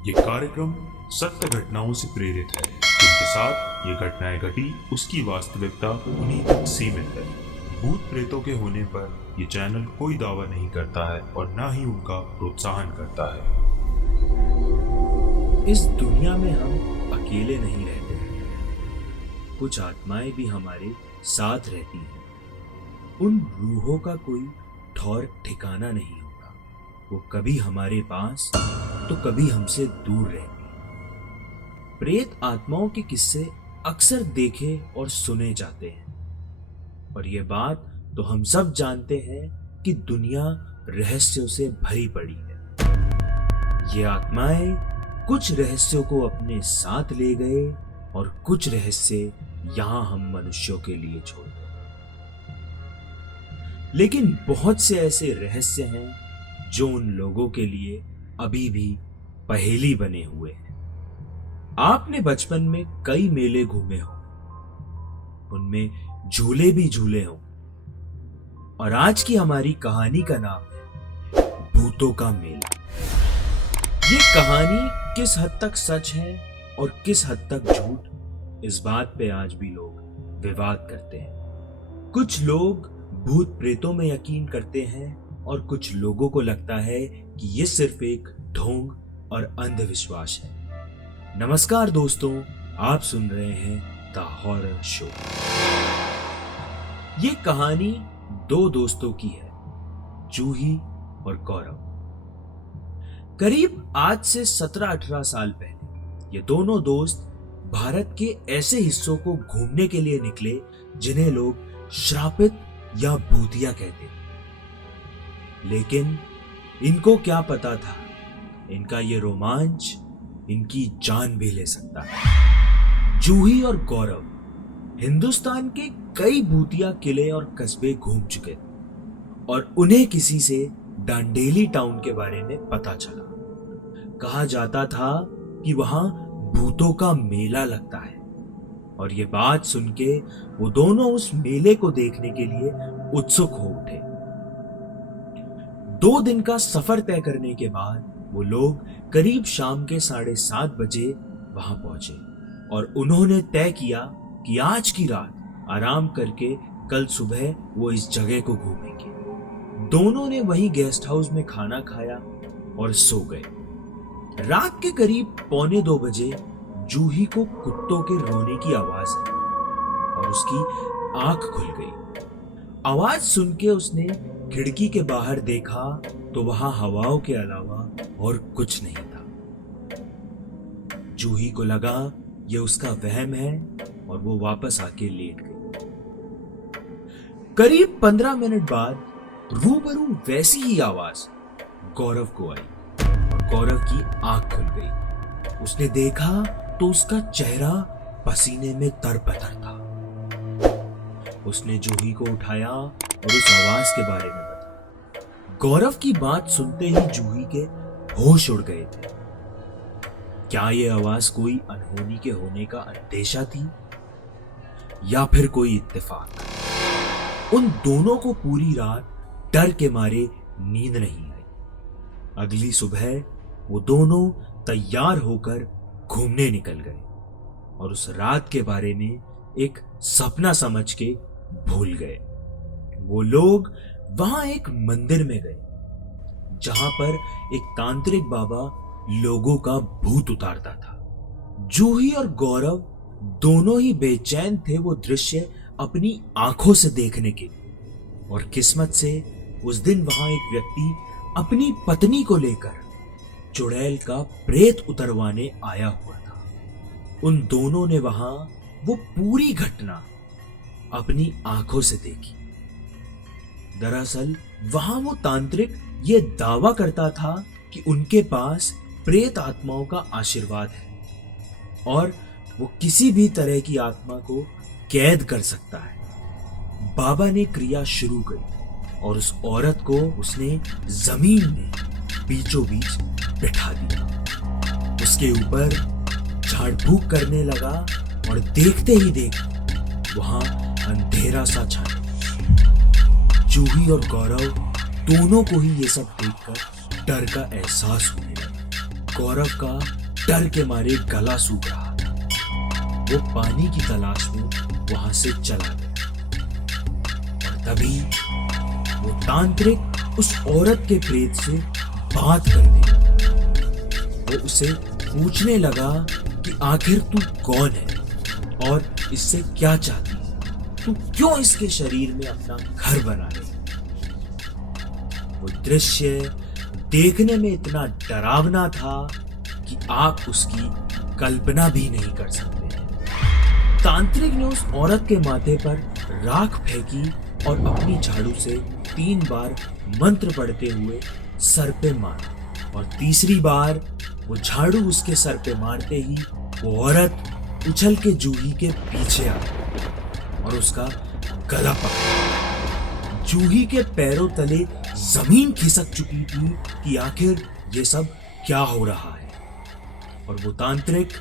ये कार्यक्रम सत्य घटनाओं से प्रेरित है। जिनके साथ ये घटनाएं घटी उसकी वास्तविकता उन्हीं तक सीमित है। भूत प्रेतों के होने पर ये चैनल कोई दावा नहीं करता है और ना ही उनका प्रोत्साहन करता है। इस दुनिया में हम अकेले नहीं रहते, कुछ आत्माएं भी हमारे साथ रहती हैं। उन रूहों का कोई ठौर ठिकाना नहीं होता, वो कभी हमारे पास तो कभी हमसे दूर रहती हैं। प्रेत आत्माओं के किस्से अक्सर देखे और सुने जाते हैं, और ये बात तो हम सब जानते हैं कि दुनिया रहस्यों से भरी पड़ी है। ये आत्माएं कुछ रहस्यों को अपने साथ ले गए और कुछ रहस्य यहां हम मनुष्यों के लिए छोड़ गए। लेकिन बहुत से ऐसे रहस्य हैं जो उन लोगों के लिए अभी भी पहेली बने हुए हैं। आपने बचपन में कई मेले घूमे हो, उनमें झूले भी झूले हो, और आज की हमारी कहानी का नाम है भूतों का मेला। ये कहानी किस हद तक सच है और किस हद तक झूठ, इस बात पे आज भी लोग विवाद करते हैं। कुछ लोग भूत प्रेतों में यकीन करते हैं और कुछ लोगों को लगता है कि ये सिर्फ एक ढोंग और अंधविश्वास है। नमस्कार दोस्तों, आप सुन रहे हैं द हॉरर शो। ये कहानी दो दोस्तों की है, जूही और गौरव। करीब आज से 17-18 साल पहले ये दोनों दोस्त भारत के ऐसे हिस्सों को घूमने के लिए निकले जिन्हें लोग श्रापित या भूतिया कहते थे। लेकिन इनको क्या पता था, इनका ये रोमांच इनकी जान भी ले सकता है। जूही और गौरव हिंदुस्तान के कई भूतिया किले और कस्बे घूम चुके थे और उन्हें किसी से डांडेली टाउन के बारे में पता चला। कहा जाता था कि वहां भूतों का मेला लगता है, और ये बात सुन के वो दोनों उस मेले को देखने के लिए उत्सुक हो उठे। 2 दिन का सफर तय करने के बाद वो लोग करीब शाम के 7:30 बजे वहां पहुंचे और उन्होंने तय किया कि आज की रात आराम करके कल सुबह वो इस जगह को घूमेंगे। दोनों ने वहीं गेस्ट हाउस में खाना खाया और सो गए। रात के करीब 1:45 बजे जूही को कुत्तों के रोने की आवाज आई और उसकी आंख खुल गई। आवाज सुन के उसने खिड़की के बाहर देखा तो वहां हवाओं के अलावा और कुछ नहीं था। जूही को लगा ये उसका वहम है और वो वापस आके लेट गई। करीब 15 मिनट बाद रूबरू वैसी ही आवाज गौरव को आई और गौरव की आंख खुल गई। उसने देखा तो उसका चेहरा पसीने में तरबतर था। उसने जूही को उठाया और उस आवाज के बारे में बताया। गौरव की बात सुनते ही जूही के होश उड़ गए थे। क्या ये आवाज कोई अनहोनी के होने का अंदेशा थी या फिर कोई इत्तेफाक? उन दोनों को पूरी रात डर के मारे नींद नहीं आई। अगली सुबह वो दोनों तैयार होकर घूमने निकल गए और उस रात के बारे में एक सपना समझ के भूल गए। वो लोग वहां एक मंदिर में गए जहां पर एक तांत्रिक बाबा लोगों का भूत उतारता था। जूही और गौरव दोनों ही बेचैन थे वो दृश्य अपनी आंखों से देखने के लिए, और किस्मत से उस दिन वहां एक व्यक्ति अपनी पत्नी को लेकर चुड़ैल का प्रेत उतरवाने आया हुआ था। उन दोनों ने वहां वो पूरी घटना अपनी आंखों से देखी। दरअसल वहां वो तांत्रिक ये दावा करता था कि उनके पास प्रेत आत्माओं का आशीर्वाद है और वो किसी भी तरह की आत्मा को कैद कर सकता है। बाबा ने क्रिया शुरू करी और उस औरत को उसने जमीन में बीचों बीच बिठा दिया। उसके ऊपर झाड़ फूक करने लगा और देखते ही देखते वहां अंधेरा सा छा गया। जूही और गौरव दोनों को ही ये सब देखकर डर का एहसास होने लगा। गौरव का डर के मारे गला सूख रहा था। वो पानी की तलाश में वहां से चला गया और तभी वो तांत्रिक उस औरत के प्रेत से बात करने लगा। वो उसे पूछने लगा कि आखिर तू कौन है और इससे क्या चाहती है, तू क्यों इसके शरीर में अपना घर बना रही है। वो दृश्य देखने में इतना डरावना था कि आप उसकी कल्पना भी नहीं कर सकते। तांत्रिक ने उस औरत के माथे पर राख फेंकी और अपनी झाड़ू से 3 बार मंत्र पढ़ते हुए सर पे मारा और तीसरी बार वो झाड़ू उसके सर पे मारते ही वो औरत उछल के जूही के पीछे आ गई और उसका गला पकड़ा। जूही के पैरों तले जमीन खिसक चुकी थी कि आखिर ये सब क्या हो रहा है और वो तांत्रिक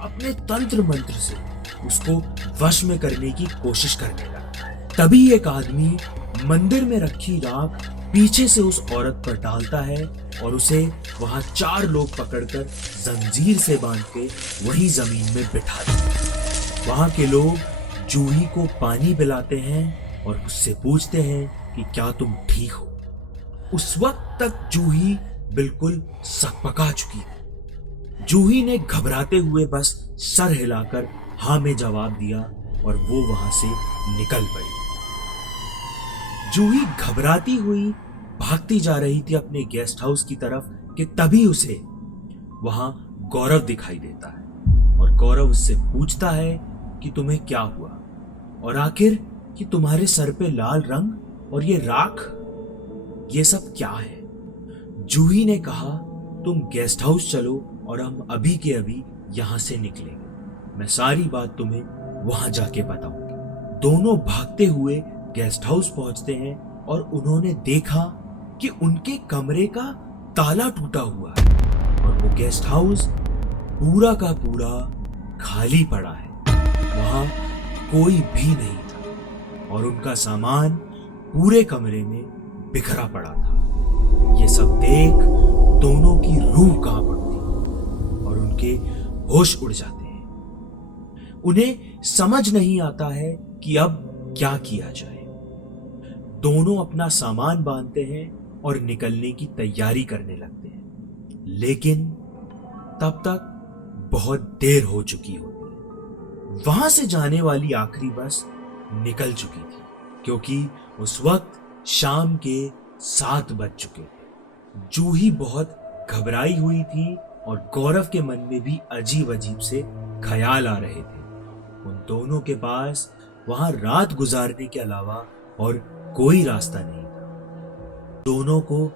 अपने तंत्र मंत्र से उसको वश में करने की कोशिश करने लगा। तभी एक आदमी मंदिर में रखी राख पीछे से उस औरत पर डालता है और उसे वहां 4 लोग पकड़कर जंजीर से बांध के वहीं जमीन में बिठा देते। वहां के लोग जूही को पानी पिलाते हैं और उससे पूछते हैं कि क्या तुम ठीक हो। उस वक्त तक जूही बिल्कुल सकपका चुकी थी। जूही ने घबराते हुए बस सर हिलाकर हाँ में जवाब दिया और वो वहां से निकल पड़ी। जूही घबराती हुई भागती जा रही थी अपने गेस्ट हाउस की तरफ कि तभी उसे वहां गौरव दिखाई देता है और गौरव उससे पूछता है कि तुम्हें क्या हुआ और आखिर कि तुम्हारे सर पे लाल रंग और ये राख, ये सब क्या है। जूही ने कहा तुम गेस्ट हाउस चलो और हम अभी के अभी यहां से निकलेंगे। मैं सारी बात तुम्हें वहां जाके बताऊंगी। दोनों भागते हुए गेस्ट हाउस पहुंचते हैं और उन्होंने देखा कि उनके कमरे का ताला टूटा हुआ है और वो गेस्ट हाउस पूरा का पूरा खाली पड़ा है। वहां कोई भी नहीं था और उनका सामान पूरे कमरे में बिखरा पड़ा था। ये सब देख दोनों की रूह कांप उठती और उनके होश उड़ जाते हैं। उन्हें समझ नहीं आता है कि अब क्या किया जाए। दोनों अपना सामान बांधते हैं और निकलने की तैयारी करने लगते हैं, लेकिन तब तक बहुत देर हो चुकी होती है। वहां से जाने वाली आखिरी बस निकल चुकी थी क्योंकि उस वक्त शाम के 7 बज चुके थे। जूही बहुत घबराई हुई थी और गौरव के मन में भी अजीब अजीब से ख्याल आ रहे थे। उन दोनों के पास वहां रात गुजारने के अलावा और कोई रास्ता नहीं था। दोनों को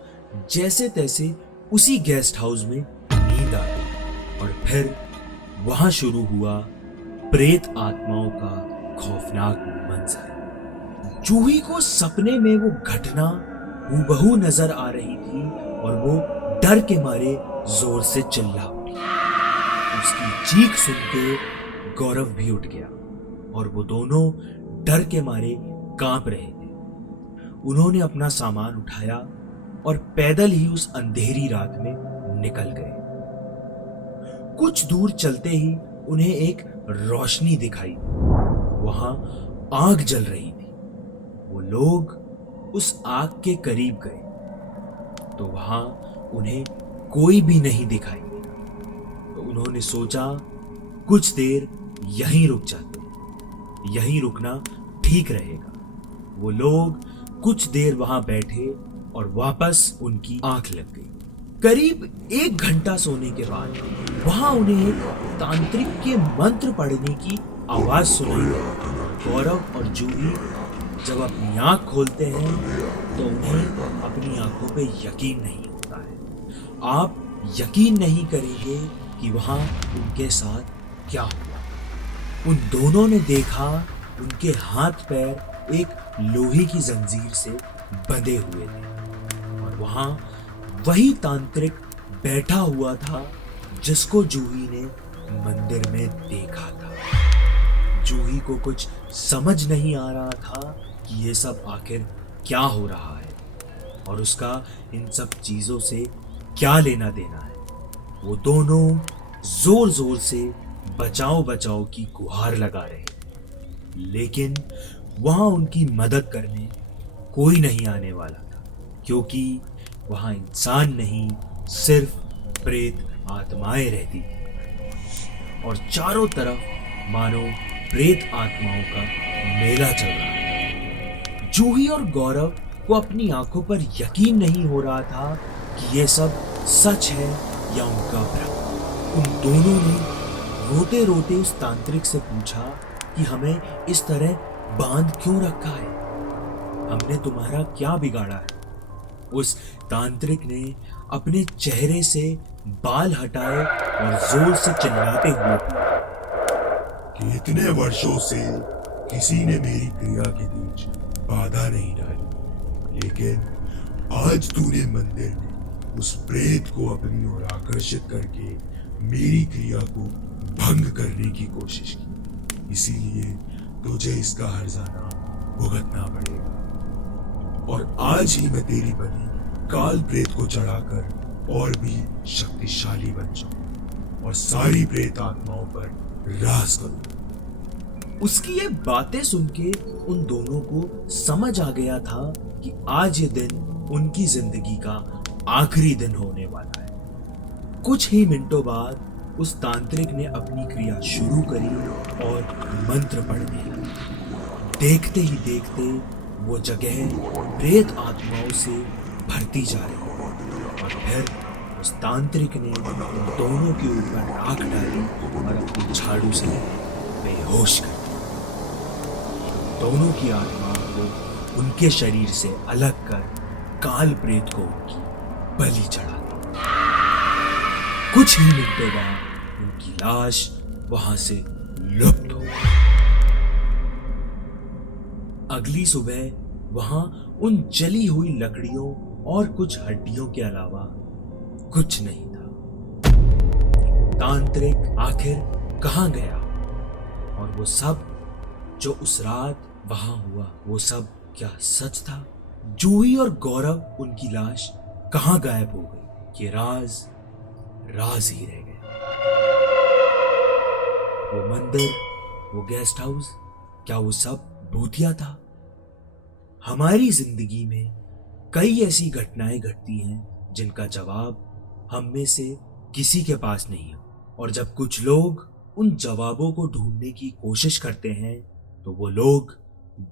जैसे तैसे उसी गेस्ट हाउस में नींद आ गई और फिर वहां शुरू हुआ प्रेत आत्माओं का खौफनाक मंजर। जूही को सपने में वो घटना हूबहू नजर आ रही थी और वो डर के मारे जोर से चिल्ला उठी। उसकी चीख सुन के गौरव भी उठ गया और वो दोनों डर के मारे कांप रहे थे। उन्होंने अपना सामान उठाया और पैदल ही उस अंधेरी रात में निकल गए। कुछ दूर चलते ही उन्हें एक रोशनी दिखाई। वहां आग जल रही थी। वो लोग उस आग के करीब गए तो वहां उन्हें कोई भी नहीं दिखाई दिया। तो उन्होंने सोचा कुछ देर यहीं रुक जाते हैं, यहीं रुकना ठीक रहेगा। वो लोग कुछ देर वहां बैठे और वापस उनकी आंख लग गई। करीब 1 घंटा सोने के बाद वहां उन्हें एक तांत्रिक के मंत्र पढ़ने की आवाज सुनाई दी। गौरव और जूही जब अपनी आंख खोलते हैं तो उन्हें अपनी आंखों पे यकीन नहीं होता है। आप यकीन नहीं करेंगे कि वहां उनके साथ क्या हुआ। उन दोनों ने देखा उनके हाथ पैर एक लोहे की जंजीर से बंधे हुए थे और वहां वही तांत्रिक बैठा हुआ था जिसको जूही ने मंदिर में देखा था। जूही को कुछ समझ नहीं आ रहा था कि ये सब आखिर क्या हो रहा है और उसका इन सब चीजों से क्या लेना देना है। वो दोनों जोर जोर से बचाओ बचाओ की गुहार लगा रहे थे, लेकिन वहां उनकी मदद करने कोई नहीं आने वाला था, क्योंकि वहां इंसान नहीं सिर्फ प्रेत आत्माएं रहती थी और चारों तरफ मानो प्रेत आत्माओं का मेला चल रहा था। जूही और गौरव को अपनी आंखों पर यकीन नहीं हो रहा था कि यह सब सच है या उनका भ्रम। उन दोनों ने रोते रोते उस तांत्रिक से पूछा कि हमें इस तरह बांध क्यों रखा है, हमने तुम्हारा क्या बिगाड़ा है। उस तांत्रिक ने अपने चेहरे से बाल हटाए और जोर से चिल्लाते हुए कि इतने वर्षों से किसी ने मेरी क्रिया के बीच बाधा नहीं डाली, लेकिन आज तूने मंदिर में उस प्रेत को अपनी ओर आकर्षित करके मेरी क्रिया को भंग करने की कोशिश की, इसीलिए तुझे इसका हर्जाना भुगतना पड़ेगा। और आज ही मैं तेरी बलि काल प्रेत को चढ़ाकर और भी शक्तिशाली बन जाऊं और सारी प्रेत आत्माओं पर राज करूं। उसकी ये बातें सुन के उन दोनों को समझ आ गया था कि आज ये दिन उनकी जिंदगी का आखिरी दिन होने वाला है। कुछ ही मिनटों बाद उस तांत्रिक ने अपनी क्रिया शुरू करी और मंत्र पढ़ने लगा। देखते ही देखते वो जगह प्रेत आत्माओं से भरती जा रही और फिर उस तांत्रिक ने उन दोनों के ऊपर राख डाली और अपनी झाड़ू से बेहोश कर दिया। दोनों की आत्मा को उनके शरीर से अलग कर काल प्रेत को उनकी बलि चढ़ा दी। कुछ ही मिनटों बाद उनकी लाश वहां से लुप्त हो गई। अगली सुबह वहां उन जली हुई लकड़ियों और कुछ हड्डियों के अलावा कुछ नहीं था। तांत्रिक आखिर कहां गया और वो सब जो उस रात वहां हुआ वो सब क्या सच था? जूही और गौरव उनकी लाश कहां गायब हो गई? ये राज राज ही रह गए। वो मंदिर, वो गेस्ट हाउस, क्या वो सब भूतिया था? हमारी जिंदगी में कई ऐसी घटनाएं घटती हैं जिनका जवाब हम में से किसी के पास नहीं हो, और जब कुछ लोग उन जवाबों को ढूंढने की कोशिश करते हैं तो वो लोग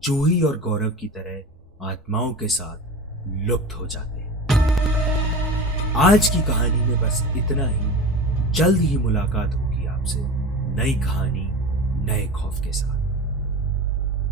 जूही और गौरव की तरह आत्माओं के साथ लुप्त हो जाते हैं। आज की कहानी में बस इतना ही। जल्द ही मुलाकात होगी आपसे नई कहानी नए खौफ के साथ।